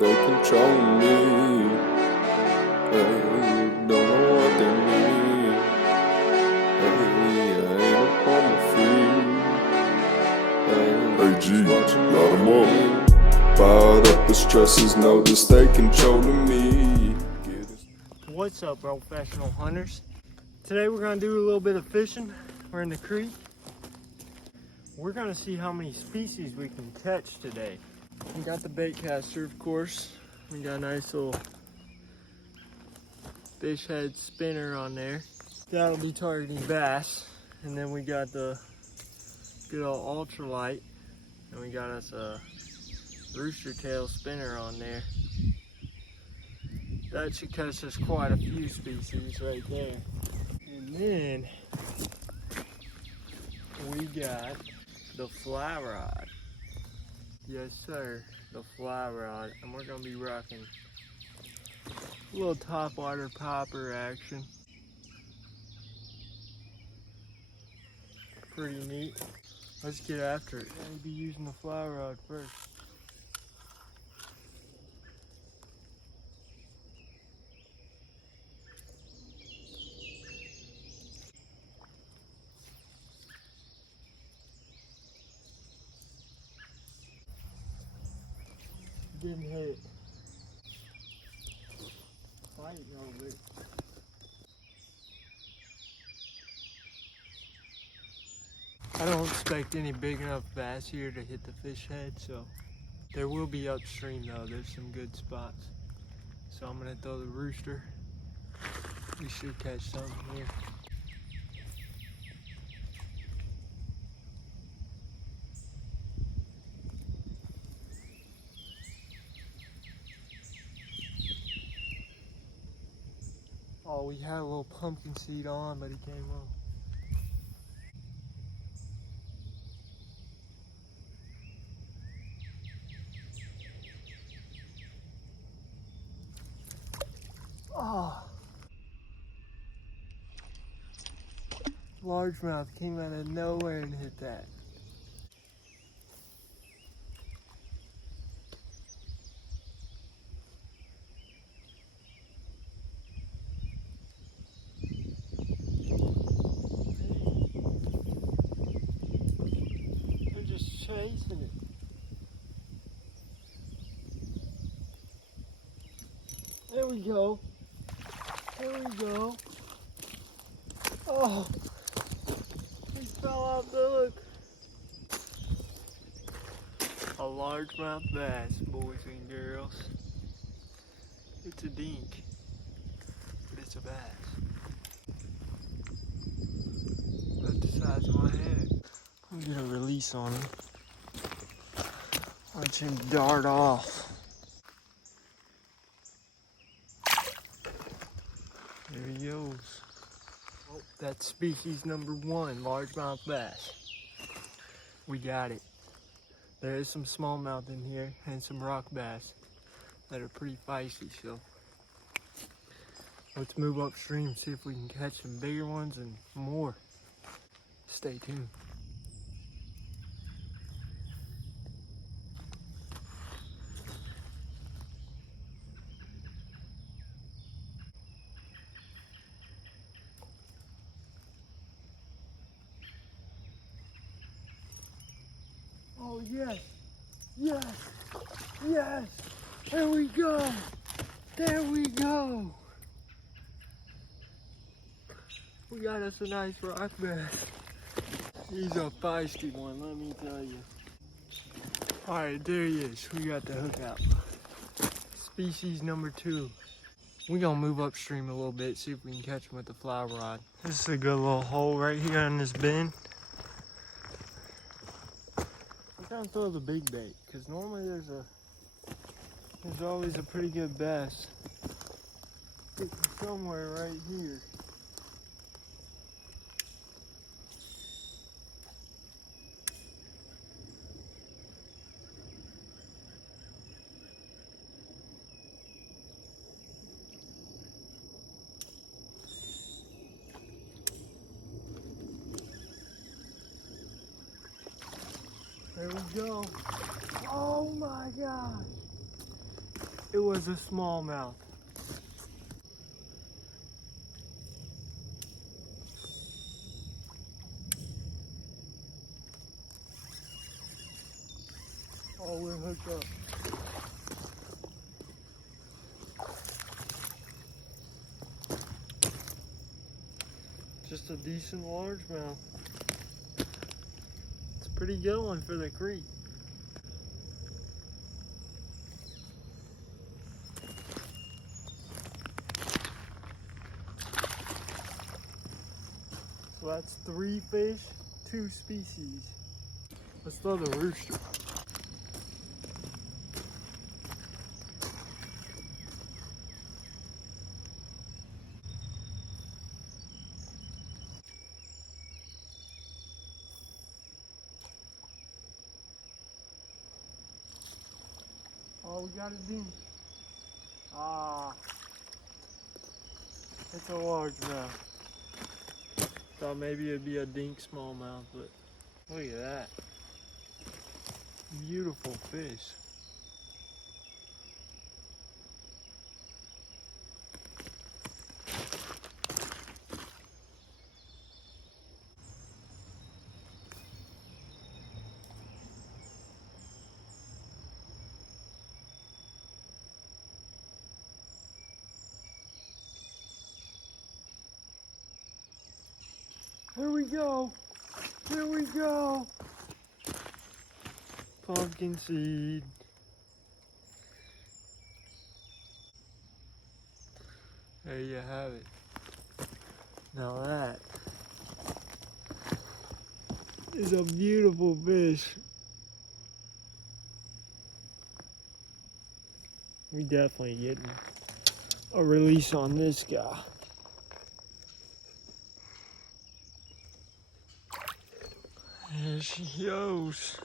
they controlling me. Hey, don't know what they mean. Hey, I ain't on my feet. Hey, G, light 'em up. Fired up the stresses, notice they controlling me. What's up, professional hunters? Today we're gonna do a little bit of fishing. We're in the creek. We're gonna see how many species we can catch today. We got the bait caster, of course. We got a nice little fish head spinner on there. That'll be targeting bass. And then we got the good old ultralight. And we got us a rooster tail spinner on there. That should catch us quite a few species right there. And then we got the fly rod. Yes sir, the fly rod. And we're gonna be rocking a little top water popper action. Pretty neat. Let's get after it. I'll be using the fly rod first. Getting hit. Fighting over it. I don't expect any big enough bass here to hit the fish head, so there will be upstream though. There's some good spots. So I'm gonna throw the rooster. We should catch something here. Oh, we had a little pumpkin seed on, but he came off. Oh, largemouth came out of nowhere and hit that. They're just chasing it. There we go. There we go. Oh, he fell off the hook. A largemouth bass, boys and girls. It's a dink, but it's a bass. About the size of my head. I'm gonna get a release on him. Watch him dart off. There he goes. Oh, that's species number 1, largemouth bass. We got it. There is some smallmouth in here and some rock bass that are pretty feisty, so let's move upstream, see if we can catch some bigger ones and more. Stay tuned. Oh yes, yes, yes, there we go, there we go. We got us a nice rock bass. He's a feisty one, let me tell you. All right, there he is, we got the hook out. Species number 2. We gonna move upstream a little bit, see if we can catch him with the fly rod. This is a good little hole right here in this bend. I'm gonna throw the big bait, because normally there's always a pretty good bass sitting somewhere right here. There we go. Oh my God. It was a smallmouth. Oh, we're hooked up. Just a decent largemouth. It's a pretty good one for the creek. So that's 3 fish, 2 species. Let's throw the rooster. Oh, we got it in. Ah, it's a largemouth. Thought maybe it'd be a dink smallmouth, but look at that. Beautiful fish. Here we go. Here we go. Pumpkin seed. There you have it. Now that is a beautiful fish. We definitely getting a release on this guy. There she goes.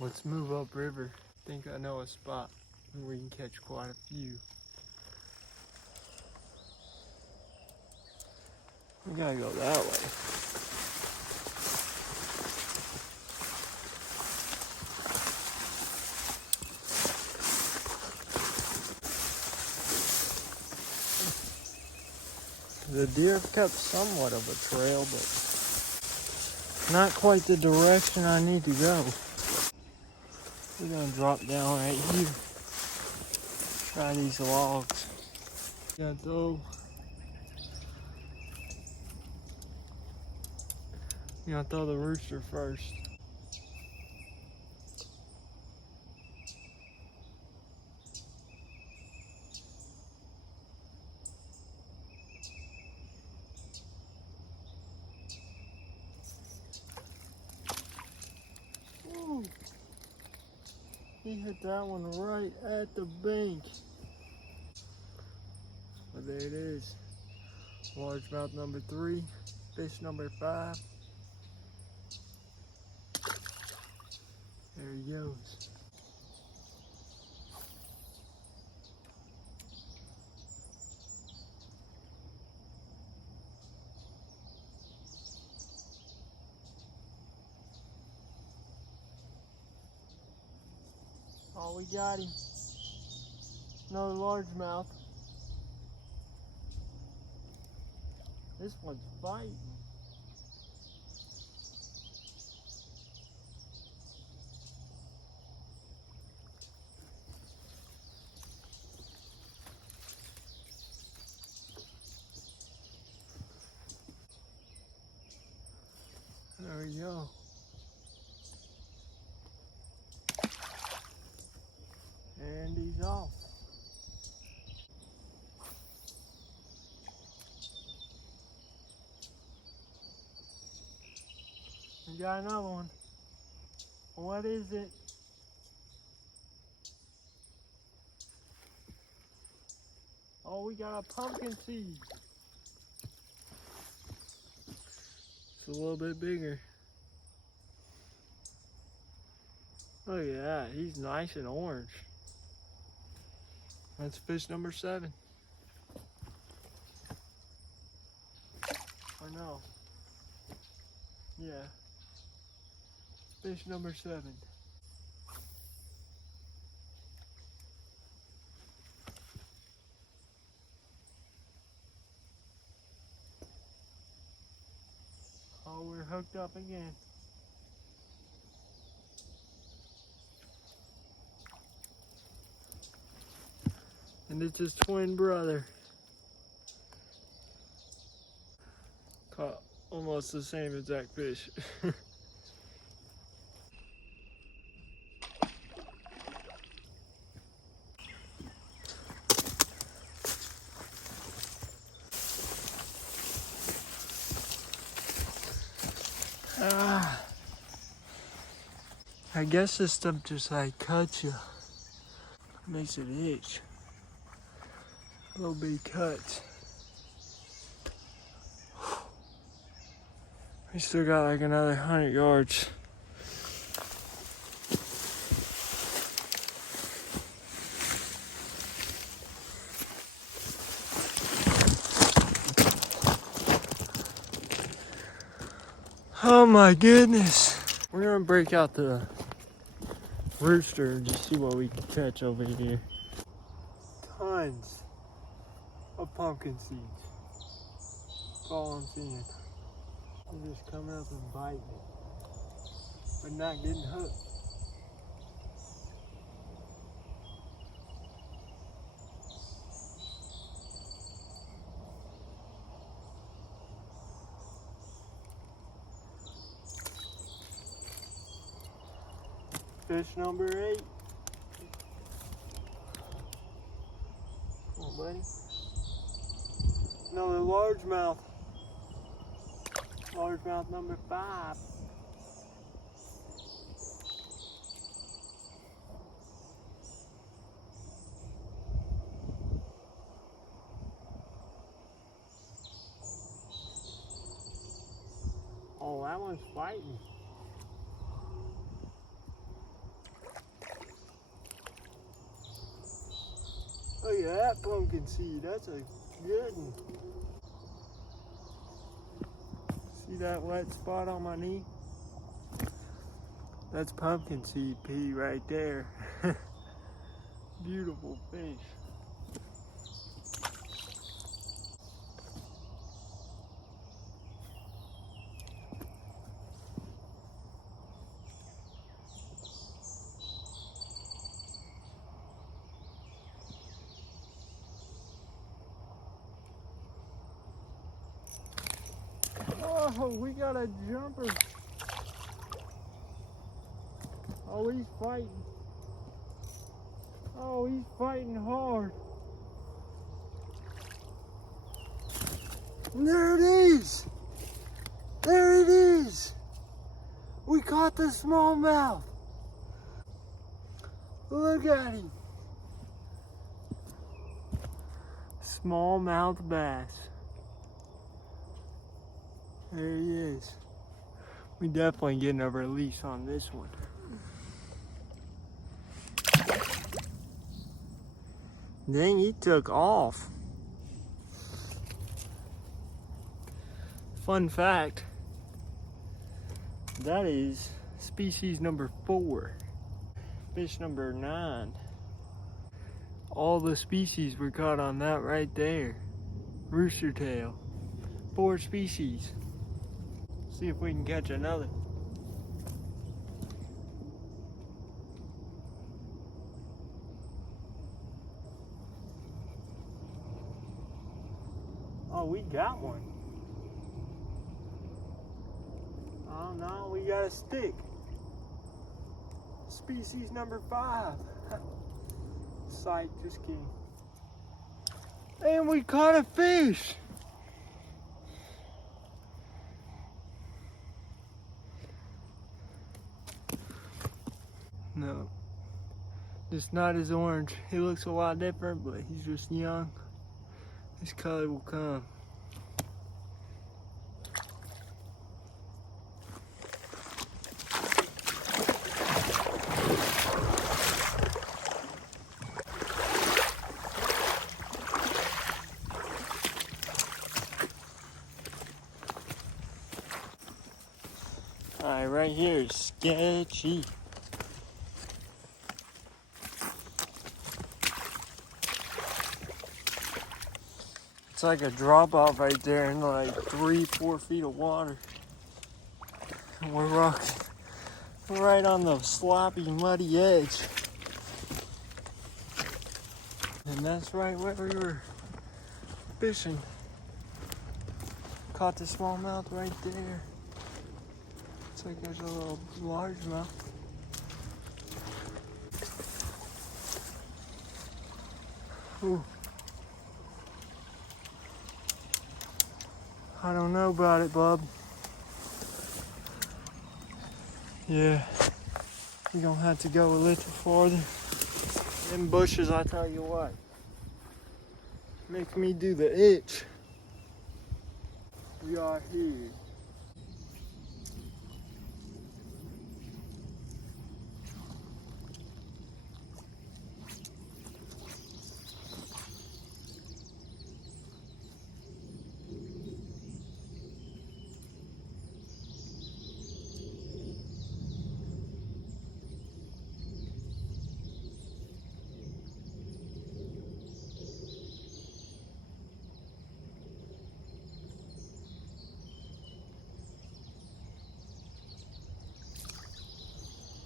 Let's move upriver. Think I know a spot where we can catch quite a few. We gotta go that way. The deer have kept somewhat of a trail, but not quite the direction I need to go. We're gonna drop down right here. Try these logs. Gonna throw the rooster first. Ooh. He hit that one right at the bank. But there it is. Largemouth number 3, fish number 5. There he goes. Oh, we got him. Another largemouth. This one's biting. There we go. And he's off. We got another one. What is it? Oh, we got a pumpkin seed. It's a little bit bigger. Look at that, he's nice and orange. That's fish number 7. Or no. Yeah. Fish number 7. picked up again. And it's his twin brother. Caught almost the same exact fish. I guess this stuff just like cuts you. Makes it itch. Little bitty cuts. We still got like another 100 yards. Oh my goodness. We're gonna break out the rooster and just see what we can catch over here. Tons of pumpkin seeds. That's all I'm seeing. They're just coming up and biting it, but not getting hooked. Fish number 8. Come on, buddy. Another largemouth. Largemouth number 5. Oh, that one's fighting. Look at that pumpkin seed. That's a good one. See that wet spot on my knee? That's pumpkin seed pea right there. Beautiful fish. Oh, we got a jumper. Oh, he's fighting. Oh, he's fighting hard. And there it is. There it is. We caught the smallmouth. Look at him. Smallmouth bass. There he is. We definitely getting a release on this one. Dang, he took off. Fun fact, that is species number 4. Fish number 9. All the species were caught on that right there. Rooster tail. 4 species. See if we can catch another. Oh, we got one. Oh no, we got a stick. Species number 5. Sight, just kidding. And we caught a fish. No, just not as orange. He looks a lot different, but he's just young. His color will come. Alright, right here is sketchy. It's like a drop off right there in like 3-4 feet of water. And we're rocking right on the sloppy, muddy edge. And that's right where we were fishing. Caught the smallmouth right there. Looks like there's a little largemouth. Ooh. I don't know about it, bub. Yeah, you're gonna have to go a little farther. Them bushes, I tell you what, make me do the itch. We are here.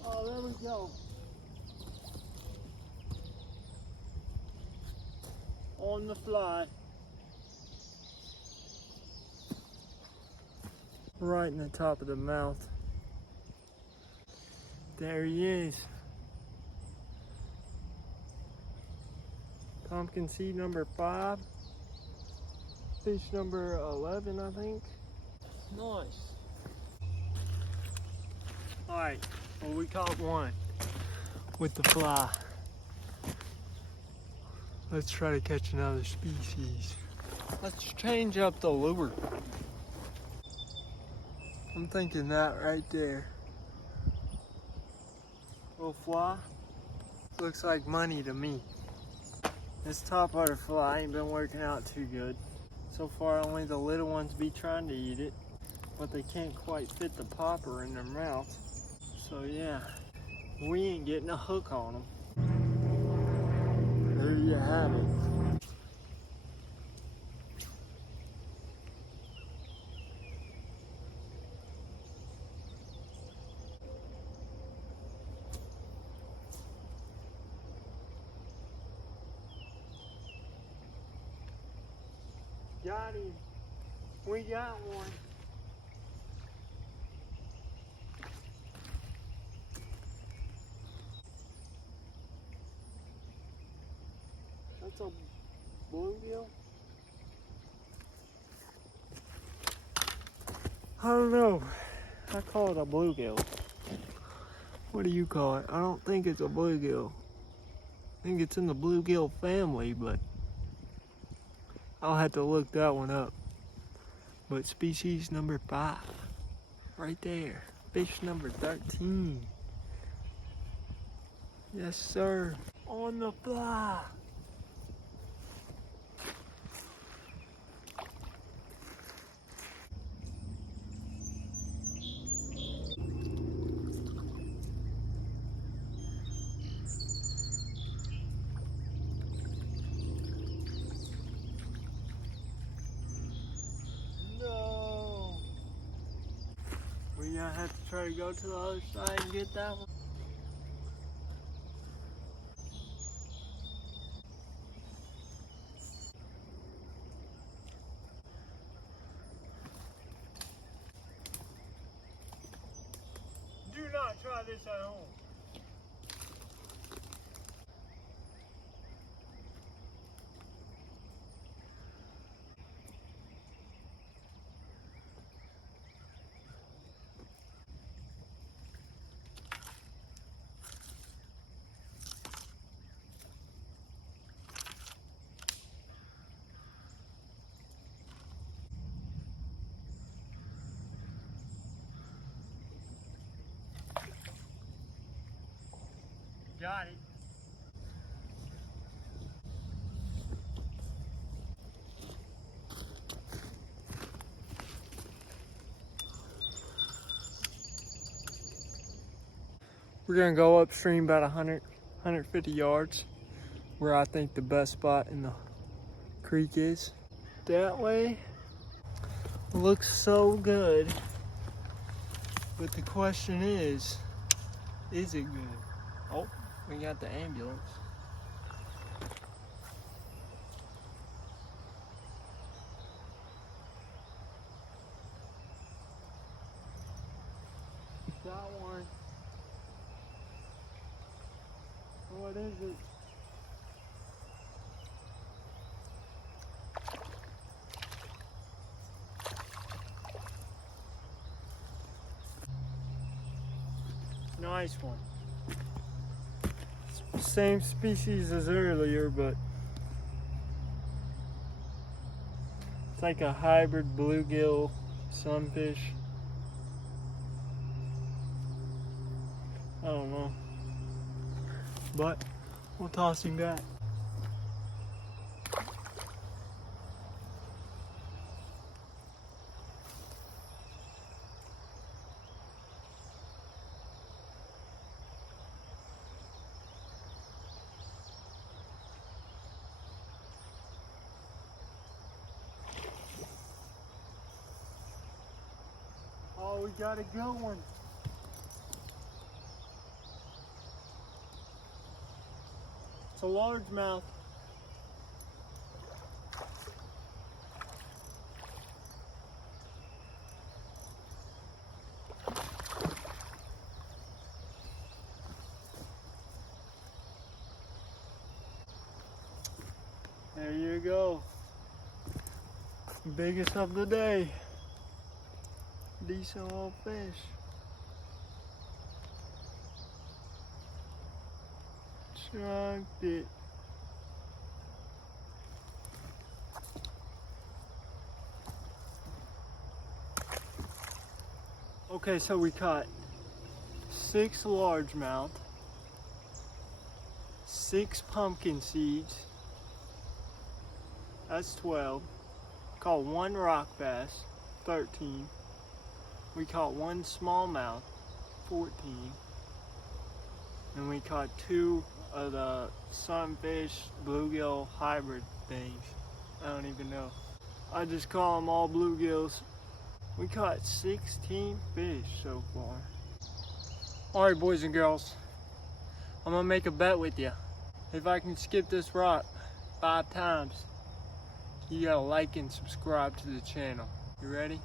Oh, there we go. On the fly. Right in the top of the mouth. There he is. Pumpkin seed number 5. Fish number 11, I think. Nice. Alright, well, we caught one with the fly. Let's try to catch another species. Let's change up the lure. I'm thinking that right there. Little fly. Looks like money to me. This topwater fly ain't been working out too good. So far, only the little ones be trying to eat it, but they can't quite fit the popper in their mouth. So yeah, we ain't getting a hook on them. There you have it. Got him. We got one. That's a bluegill? I don't know. I call it a bluegill. What do you call it? I don't think it's a bluegill. I think it's in the bluegill family, but I'll have to look that one up. But species number 5, right there. Fish number 13. Yes, sir. On the fly. No. We're gonna have to try to go to the other side and get that one. Do not try this at home. Got it. We're gonna go upstream about 150 yards, where I think the best spot in the creek is. That way looks so good. But the question is it good? Oh, we got the ambulance. Got one. What is it? Nice one. Same species as earlier, but it's like a hybrid bluegill sunfish. I don't know, but we'll toss him back. Oh, we got a good one. It's a largemouth. There you go. Biggest of the day. Decent little fish. Chunked it. Okay, so we caught 6 largemouth, 6 pumpkin seeds, that's 12. Caught 1 rock bass, 13. We caught 1 smallmouth, 14. And we caught 2 of the sunfish, bluegill hybrid things. I don't even know. I just call them all bluegills. We caught 16 fish so far. Alright, boys and girls, I'm gonna make a bet with you. If I can skip this rock 5 times, you gotta like and subscribe to the channel. You ready?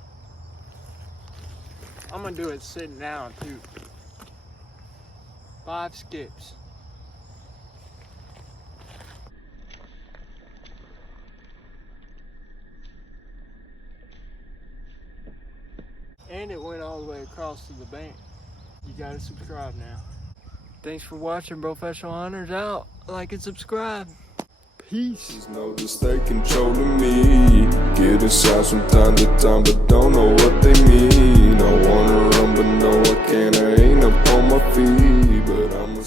I'm gonna do it sitting down too. 5 skips. And it went all the way across to the bank. You gotta subscribe now. Thanks for watching, Professional Hunters out. Like and subscribe. Peace. There's no just they controlling me. Get inside from time to time, but don't know what they mean. I wanna run, but no, I can't. I ain't up on my feet, but I'm a